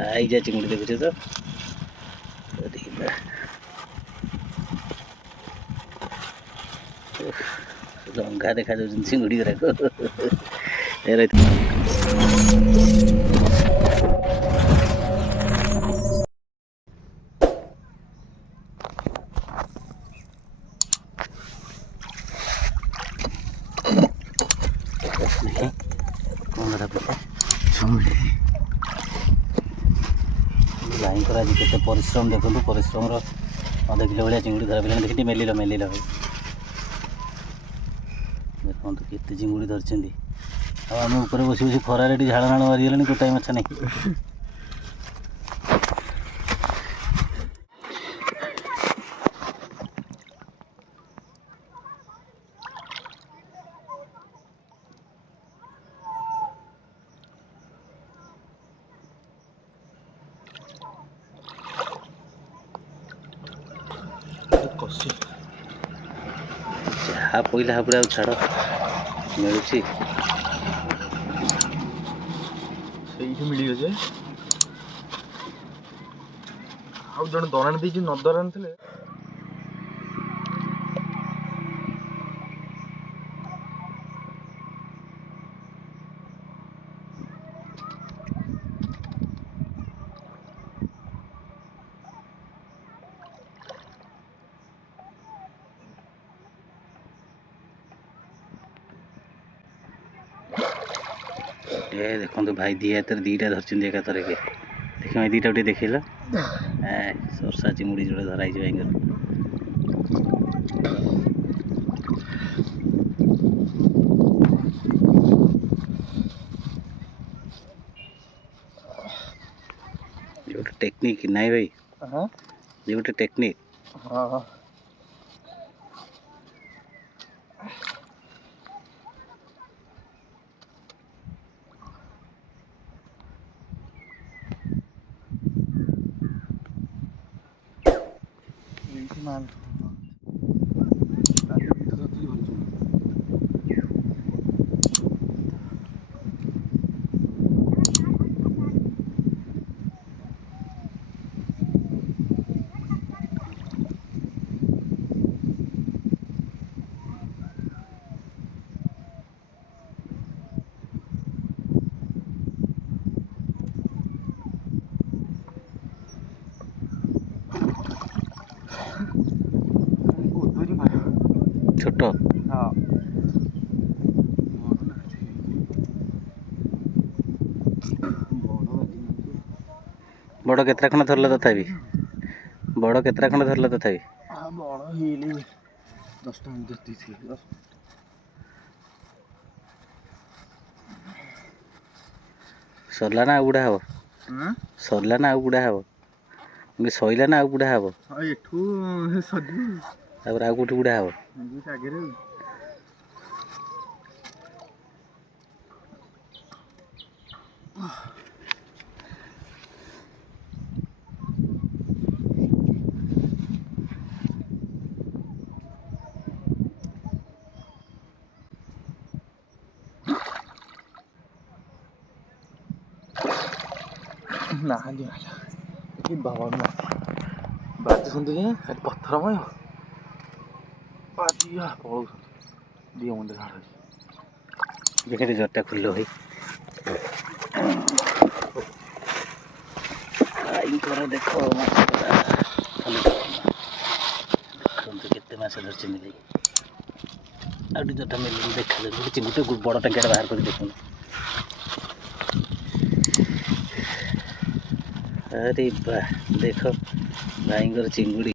Size चिंगुड़ी देखुचे तो रंगा देखा चिंगुड़ी गुराक भाईकर आज के परिश्रम देखो परिश्रम अध किलो भाया चिंगुड़ी धरा पे देखिए मेलिल मेलिल देखो केते चिंगुड़ी धरती आम ऊपर बस बस खरारे झाड़ नाड़ मारिगला गोटाए माछ नहीं जहाँ पहला हापुड़ा छाड़ मिलूँ मिल जे आउ जन दराणी देती न दराणी थे देखो भाई दी हाथ दीटा धरती एक थर के देख भाई दीटा गोटे देखेल सरसा चिंगुड़ी जोड़े धराई भाई गोटे टेक्निक नाई भाई ये गोटे टेक्निक हाँ मान छोट हाँ बड़ केतरा खंड धरल तथापि बड़ केतरा खंड धरल तथापि बड़ हिल 10 टा धरती थी सरला ना आउगुड़ा हम सरला ना आउगुड़ा हम सैला ना आउगुड़ा हम एठू सदी तापर आउ कोठी गुड़ा हम आगे ना कि बाबा बात सुनते खाली पत्थरमय बाजिया पड़ो दिए मुंडे झाड़ देखते जरटा खुल भाई देख केते माछ धरछन जरटा मिल देखा चिंगुटे बड़ टांकिया बाहर कर देखुन अरे वाह देख भाई चिंगुड़ी।